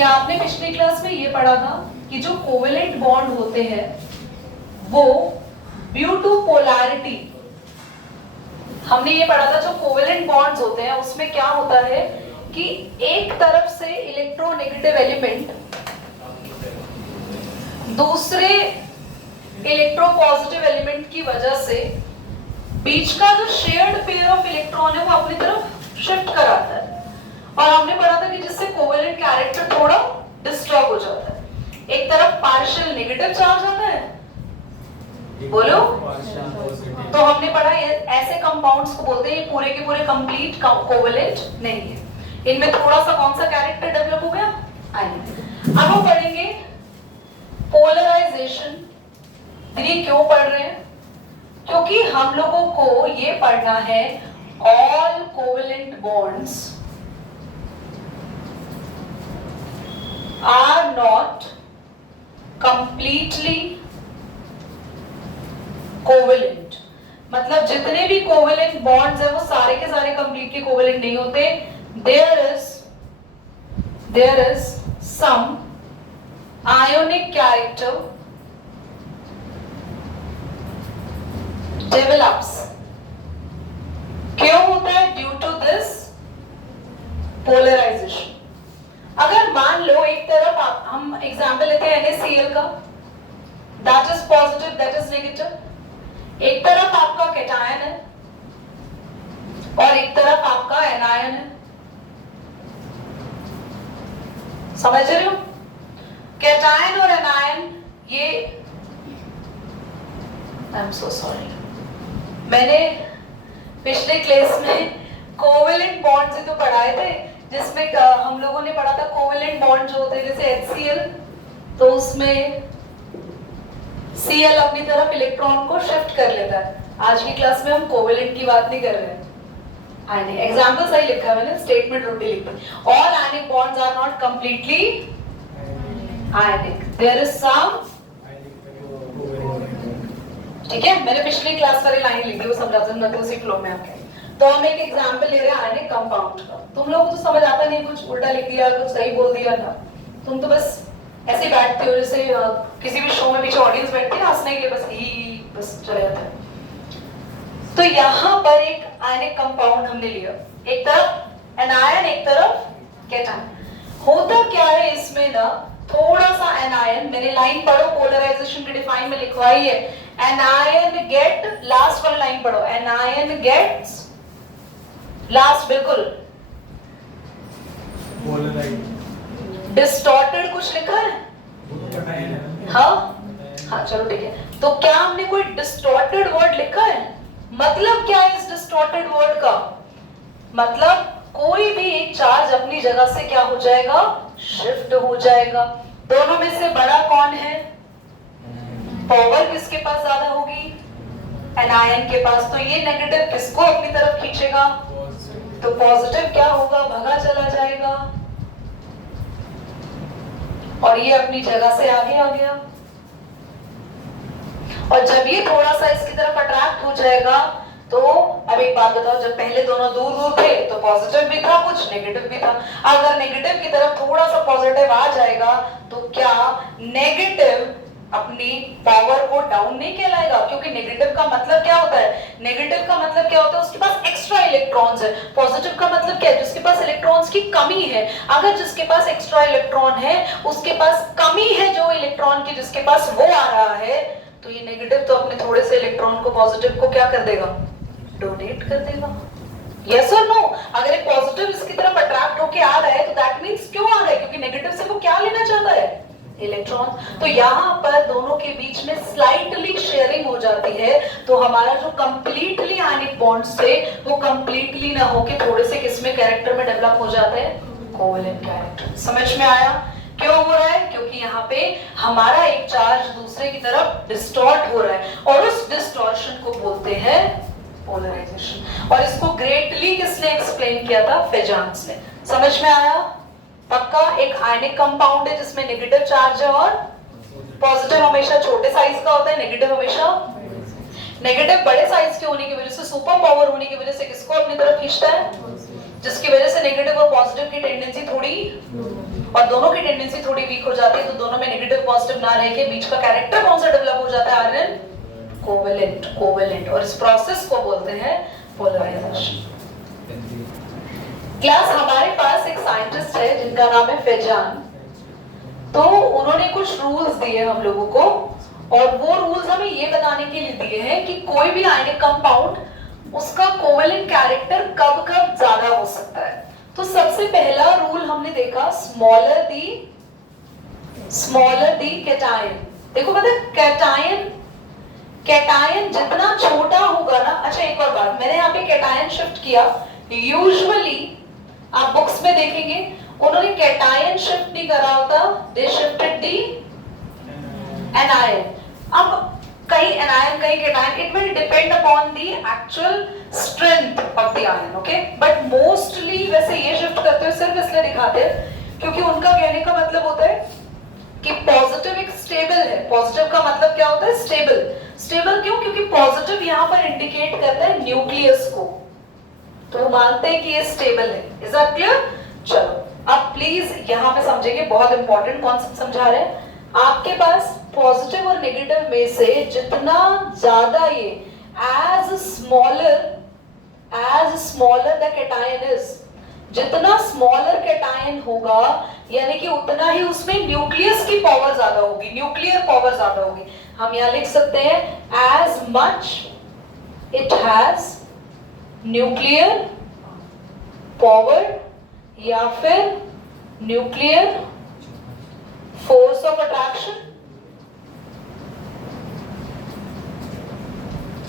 क्या आपने पिछली क्लास में ये पढ़ा था कि जो कोवेलेंट बॉन्ड होते हैं वो ड्यू टू पोलैरिटी, हमने ये पढ़ा था जो कोवेलेंट बॉन्ड्स होते हैं उसमें क्या होता है कि एक तरफ से इलेक्ट्रोनेगेटिव एलिमेंट दूसरे इलेक्ट्रोपॉजिटिव एलिमेंट की वजह से बीच का जो शेयर्ड पेयर ऑफ इलेक्ट्रॉन है वो अपनी तरफ शिफ्ट कराता है, और हमने पढ़ा था कि जिससे कोवेलेंट कैरेक्टर थोड़ा डिस्टर्ब हो जाता है। एक तरफ पार्शियल नेगेटिव चार्ज आता है, बोलो, तो हमने पढ़ा ऐसे कंपाउंड्स को बोलते हैं पूरे के पूरे कंप्लीट कोवेलेंट नहीं है, इनमें थोड़ा सा कौन सा कैरेक्टर डेवलप हो गया, आयन। अब हम पढ़ेंगे पोलराइजेशन। ये क्यों पढ़ रहे हैं? क्योंकि हम लोगों को ये पढ़ना है all covalent bonds are not completely covalent. मतलब जितने भी कोवेलेंट बॉन्ड्स है वो सारे के सारे कंप्लीटली कोवेलेंट नहीं होते। There is some ionic character develops. क्यों होता है? Due to this polarisation. अगर मान लो एक तरफ हम एग्जांपल लेते हैं NaCl का, that is positive, that is negative. एक तरफ आपका कैटायन है और एक तरफ आपका एनायन है, समझ रहे हो? कैटायन और एनायन ये, आई एम सो सॉरी, मैंने पिछले क्लास में कोवेलेंट बॉन्ड से तो पढ़ाए थे, जिसमें हम लोगों ने पढ़ा था कोवेलेंट बॉन्ड जो होते हैं जैसे HCl, तो उसमें Cl अपनी तरफ इलेक्ट्रॉन को शिफ्ट कर लेता है। आज की क्लास में हम कोवेलेंट की बात नहीं कर रहे हैं, आयनिक। एग्जांपल सही लिखा है मैंने, स्टेटमेंट रोटी लिखी। All ionic bonds are not completely ionic, there is some, ठीक है? मैंने पिछली क्लास वाली लाइन लिखी, वो समझा मैं तो उसी फ्लो में आके। तो हम एक एग्जांपल ले रहे हैं आयनिक कंपाउंड का। तुम लोगों को तो समझ आता नहीं, कुछ उल्टा लिख दिया, कुछ सही बोल दिया ना, तुम तो बस ऐसे बैठते हो जैसे किसी भी शो में पीछे ऑडियंस बैठती है हंसने के लिए, बस चले जाते हैं। तो यहाँ पर एक आयनिक कंपाउंड हमने लिया, एक तरफ एनायन एक तरफ कैटायन। होता क्या है इसमें ना, थोड़ा सा एनायन, मैंने लाइन पढ़ो पोलराइजेशन के डिफाइन में लिखवाई है, एनायन गेट, लास्ट वाली लाइन पढ़ो, एनायन गेट्स, लास्ट बिल्कुल डिस्टॉर्टेड कुछ लिखा है, हाँ चलो ठीक है। तो क्या हमने कोई डिस्टॉर्टेड वर्ड लिखा है? मतलब क्या है इस डिस्टॉर्टेड वर्ड का? मतलब कोई भी एक चार्ज अपनी जगह से क्या हो जाएगा, शिफ्ट हो जाएगा। दोनों में से बड़ा कौन है? पावर किसके पास ज्यादा होगी? एनायन के पास। तो ये नेगेटिव किसको अपनी तरफ खींचेगा? तो पॉजिटिव क्या होगा, भगा चला जाएगा और ये अपनी जगह से आगे आ गया। और जब ये थोड़ा सा इसकी तरफ अट्रैक्ट हो जाएगा, तो अब एक बात बताओ, जब पहले दोनों दूर दूर थे तो पॉजिटिव भी था, कुछ नेगेटिव भी था। अगर नेगेटिव की तरफ थोड़ा सा पॉजिटिव आ जाएगा तो क्या नेगेटिव अपनी पावर को डाउन नहीं कहलाएगा? क्योंकि नेगेटिव का मतलब क्या होता है? नेगेटिव का मतलब क्या होता है? उसके पास एक्स्ट्रा इलेक्ट्रॉन्स है। पॉजिटिव का मतलब क्या है? जिसके पास इलेक्ट्रॉन्स की कमी है। अगर जिसके पास एक्स्ट्रा इलेक्ट्रॉन है, उसके पास कमी है जो इलेक्ट्रॉन की, जिसके पास वो आ रहा है, तो ये नेगेटिव तो अपने थोड़े से इलेक्ट्रॉन को पॉजिटिव को क्या कर देगा, डोनेट कर देगा। यस और नो? अगर एक पॉजिटिव इसकी तरफ अट्रैक्ट होके आ रहा है तो दैट मींस क्यों आ रहा है? क्योंकि नेगेटिव से वो क्या लेना चाहता है, इलेक्ट्रॉन। तो यहाँ पर दोनों के बीच में स्लाइटली शेयरिंग हो जाती है, तो हमारा जो कंप्लीटली आयनिक बॉन्ड्स थे वो कंप्लीटली ना होके थोड़े से किसमें कैरेक्टर में डेवलप हो जाते हैं, कोवेलेंट कैरेक्टर। समझ में आया क्यों हो रहा है? क्योंकि यहाँ पे हमारा एक चार्ज दूसरे की तरफ डिस्टॉर्ट हो रहा है, और उस डिस्टॉर्शन को बोलते हैं पोलराइजेशन। और इसको ग्रेटली किसने एक्सप्लेन किया था? फेजांस ने। समझ में आया? पक्का? एक आयनिक कंपाउंड है जिसमें नेगेटिव चार्ज है और पॉजिटिव हमेशा छोटे साइज का होता है, नेगेटिव हमेशा। नेगेटिव बड़े साइज के होने की वजह से, सुपर पावर होने की वजह से किसको अपनी तरफ खींचता है? जिसकी वजह से नेगेटिव और पॉजिटिव की टेंडेंसी थोड़ी और दोनों की टेंडेंसी थोड़ी वीक हो जाती है, तो दोनों में नेगेटिव पॉजिटिव ना रह के बीच का कैरेक्टर कौन सा डेवलप हो जाता है आर्यन? कोवेलेंट। कोवेलेंट। और इस प्रोसेस को बोलते हैं पोलराइजेशन। क्लास हमारे पास एक साइंटिस्ट है जिनका नाम है फेजान। तो उन्होंने कुछ रूल्स दिए हम लोगों को, और वो रूल्स हमें ये बताने के लिए दिए हैं कि कोई भी आयनिक कंपाउंड उसका कोवेलेंट कैरेक्टर कब कब ज्यादा हो सकता है। तो सबसे पहला रूल हमने देखा, स्मॉलर दी कैटायन। देखो पता है कैटायन जितना छोटा होगा ना, अच्छा एक और बात, मैंने यहाँ पे कैटायन शिफ्ट किया, यूजुअली आप बुक्स में देखेंगे उन्होंने कैटायन शिफ्ट नहीं करा होता, दे शिफ्टेड दी एनायन। अब कहीं एनायन कहीं cation, it will depend upon the actual strength of the ion, okay. But mostly वैसे ये शिफ्ट करते हुए सिर्फ इसलिए दिखाते हैं क्योंकि उनका कहने का मतलब होता है कि पॉजिटिव एक स्टेबल है। पॉजिटिव का मतलब क्या होता है? स्टेबल। स्टेबल क्यों? क्योंकि पॉजिटिव यहाँ पर इंडिकेट करता है न्यूक्लियस को, तो मानते हैं कि ये स्टेबल है। Is that clear? चलो अब प्लीज यहाँ पे समझेंगे, बहुत इंपॉर्टेंट कॉन्सेप्ट समझा रहे हैं। आपके पास पॉजिटिव और नेगेटिव में से जितना ज्यादा ये as smaller the cation is, जितना स्मॉलर कैटायन होगा यानी कि उतना ही उसमें न्यूक्लियस की पावर ज्यादा होगी, न्यूक्लियर पावर ज्यादा होगी। हम यहाँ लिख सकते हैं as much it has nuclear power या फिर न्यूक्लियर फोर्स ऑफ अट्रैक्शन,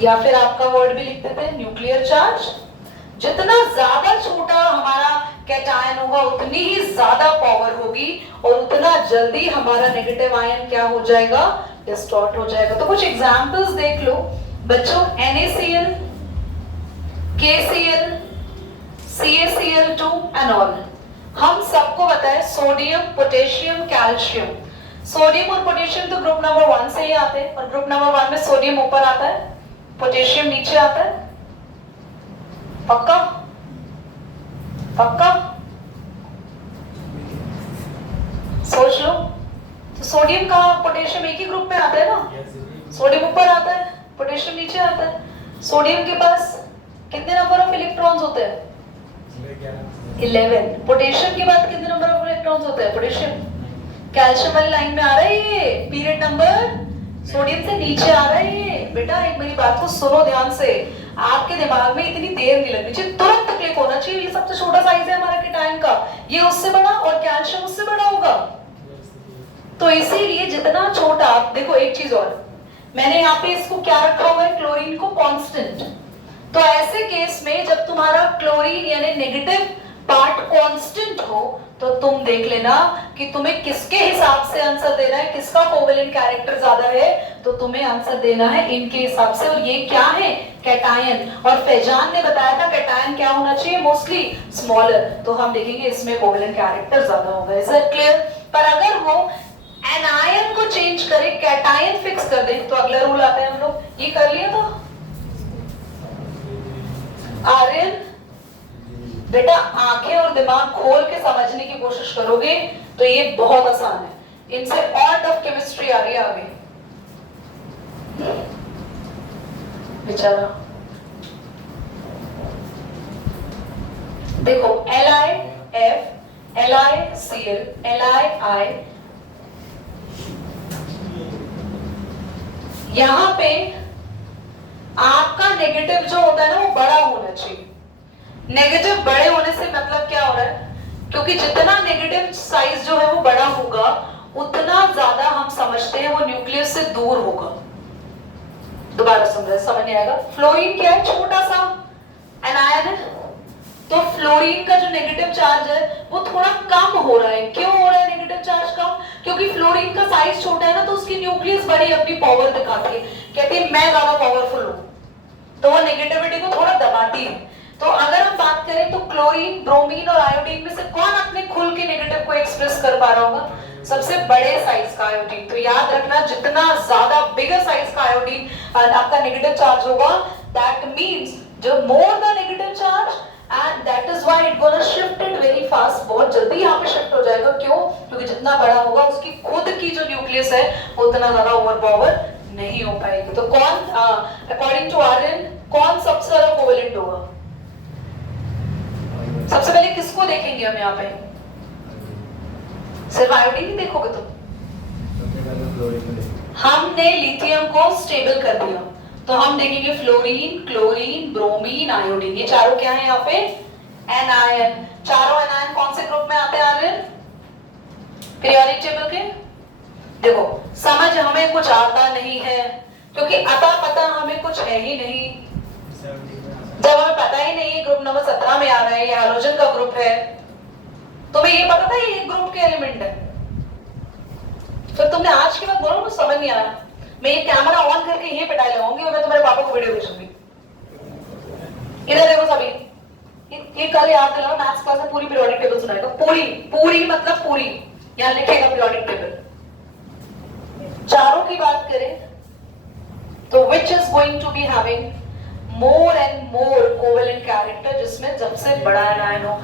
या फिर आपका वर्ड भी लिख देते हैं न्यूक्लियर चार्ज। जितना ज्यादा छोटा हमारा कैटायन होगा उतनी ही ज्यादा पावर होगी और उतना जल्दी हमारा नेगेटिव आयन क्या हो जाएगा? डिस्टॉर्ट हो जाएगा। तो कुछ एग्जांपल्स देख लो बच्चों, NaCl, KCl, CaCl2 and all. हम सबको पता है सोडियम, पोटेशियम, कैल्शियम। सोडियम और पोटेशियम तो ग्रुप नंबर 1 से ही आते हैं, और ग्रुप नंबर 1 में सोडियम ऊपर आता है, पोटेशियम नीचे आता है। पक्का? पक्का? सोच लो। तो सोडियम का पोटेशियम एक ही ग्रुप में आता है ना, सोडियम ऊपर आता है, पोटेशियम नीचे आता है। सोडियम के पास कितने नंबर ऑफ इलेक्ट्रॉन्स होते हैं? 11। पोटेशियम के बाद कितने नंबर ऑफ इलेक्ट्रॉन्स होते हैं? पोटेशियम। कैल्शियम वाली लाइन में आ रहा है ये पीरियड नंबर, सोडियम से नीचे आ रहा है ये। बेटा एक मेरी बात को सुनो ध्यान से, आपके दिमाग में इतनी देर नहीं लगनी चाहिए, तुरंत क्लिक होना चाहिए। ये सबसे छोटा साइज है हमारा कैटायन का, ये उससे बड़ा और कैल्शियम उससे बड़ा होगा। तो इसीलिए जितना छोटा, आप देखो एक चीज और, मैंने यहाँ पे इसको क्या रखा हुआ है, क्लोरीन को कांस्टेंट। तो ऐसे केस में जब तुम्हारा क्लोरीन यानी नेगेटिव पार्ट कांस्टेंट हो तो तुम देख लेना कि तुम्हें किसके हिसाब से आंसर देना है, किसका कोवेलेंट कैरेक्टर ज्यादा है, तो तुम्हें आंसर देना है इनके हिसाब से। और ये क्या है? कैटायन। और फेजान ने बताया था कैटायन क्या होना चाहिए? Mostly smaller. तो हम देखेंगे इसमें कोवेलेंट कैरेक्टर ज्यादा होगा। Is it clear? पर अगर वो एनायन को चेंज करे, कैटायन फिक्स कर दे, तो अगला रूल आता है, हम लोग ये कर लिया था आर्यन। बेटा आंखें और दिमाग खोल के समझने की कोशिश करोगे तो ये बहुत आसान है। इनसे और टफ केमिस्ट्री आ रही है आगे बेचारा। देखो LiF, LiCl, LiI, यहां पे आपका नेगेटिव जो होता है ना वो बड़ा होना चाहिए। नेगेटिव बड़े होने से मतलब क्या हो रहा है? क्योंकि जितना नेगेटिव साइज जो है वो बड़ा होगा उतना ज्यादा हम समझते हैं वो न्यूक्लियस से दूर होगा। दोबारा समझ नहीं आएगा। फ्लोरीन क्या है? छोटा सा एनायन है, तो फ्लोरीन का जो नेगेटिव चार्ज है वो थोड़ा कम हो रहा है। क्यों हो रहा है नेगेटिव चार्ज कम? क्योंकि फ्लोरीन का साइज छोटा है ना, तो उसकी न्यूक्लियस बड़ी अपनी पावर दिखाती है, कहती है मैं ज्यादा पावरफुल हूं, तो वो नेगेटिविटी को थोड़ा दबाती है। तो अगर हम बात करें तो क्लोरीन, ब्रोमीन और आयोडीन में से कौन अपने खुल के नेगेटिव को एक्सप्रेस कर पा रहा होगा? सबसे बड़े साइज का आयोडीन। तो याद रखना जितना ज्यादा बिगर साइज का आयोडीन आपका नेगेटिव चार्ज होगा, दैट मींस जो more the negative charge, and that is why it gonna shift it very fast. बहुत जल्दी यहाँ पे शिफ्ट हो जाएगा। क्यों? जितना बड़ा होगा उसकी खुद की जो न्यूक्लियस है उतना ज्यादा ओवरपावर नहीं हो पाएगी। तो कौन अकॉर्डिंग टू आर्यन कौन सबसे ज्यादा कोवेलेंट होगा? सबसे पहले किसको देखेंगे हम यहाँ पे? सिर्फ आयोडीन ही देखोगे तुम? हमने लिथियम को स्टेबल कर दिया तो हम देखेंगे फ्लोरीन, क्लोरीन, ब्रोमीन, आयोडीन। ये चारों क्या है यहाँ पे? एनायन। चारों एनायन कौन से ग्रुप में आते हैं आर्यन? पीरियोडिक टेबल के। देखो समझ हमें कुछ आता नहीं है क्योंकि अता पता हमें कुछ है ही नहीं। जब हमें पता ही नहीं है ग्रुप नंबर 17 में आ रहा है, ये हैलोजन का ग्रुप है, तुम्हें ये पता था ये ग्रुप के एलिमेंट है? फिर तुमने आज के बाद बोला मुझे समझ नहीं आया, मैं ये कैमरा ऑन करके यहीं पे डाल लगाऊंगी और मैं तुम्हारे पापा को वीडियो भेजूंगी। इधर देखो सभी, ये कल याद दिलाओ, मैथ्स क्लास में पूरी पीरियोडिक टेबल सुनाएगा। पूरी पूरी मतलब पूरी, यहाँ लिखेगा पीरियोडिक टेबल। चारों की बात करें तो which is going to be having more and more covalent character, जिसमें सबसे बड़ा एनायन हो।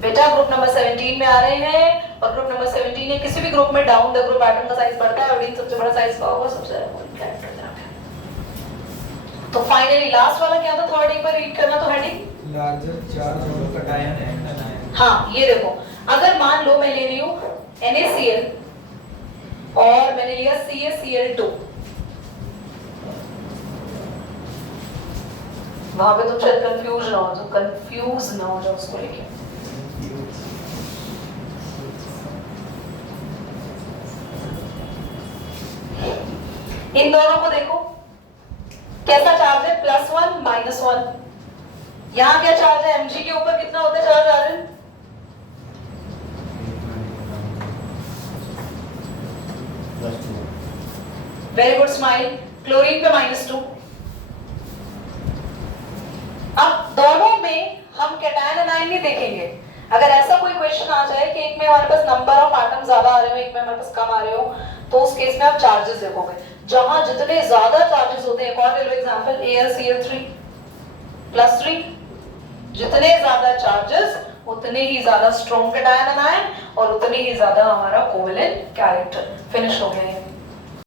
बेटा ग्रुप नंबर 17 में आ रहे हैं और ग्रुप नंबर 17 है, किसी भी ग्रुप में डाउन द ग्रुप एटम का साइज बढ़ता है, आयोडीन सबसे बड़ा साइज का होगा, सबसे ज्यादा कोवेलेंट कैरेक्टर है। तो फाइनली लास्ट वाला क्या था? थर्ड एक बार रीड करना तो हेडिंग लार्जर चार्ज और कटायन है। हाँ ये देखो, अगर मान लो मैं ले रही हूँ NaCl और मैंने लिया CaCl2, वहां पे तुम शायद कंफ्यूज ना हो जाओ उसको लेके। इन दोनों को देखो कैसा चार्ज है, +1 -1। यहाँ क्या चार्ज है? Mg के ऊपर कितना होता है चार्ज आर्यन? Very good smile. क्लोरीन पे -2। अब दोनों में हम कैटायन एनायन नहीं देखेंगे। अगर ऐसा कोई क्वेश्चन आ जाए कि एक में हमारे पास नंबर ऑफ एटम ज्यादा आ रहे हो, एक में हमारे पास कम आ रहे हो, तो उस केस में आप चार्जेस देखोगे। जहां जितने ज्यादा चार्जेस होते हैं, फॉर एग्जांपल AlCl3 +3, जितने ज्यादा चार्जेस उतने ही ज्यादा स्ट्रॉन्ग कैटायन एनायन और उतने ही ज्यादा हमारा कोवेलेंट कैरेक्टर। फिनिश हो गया है।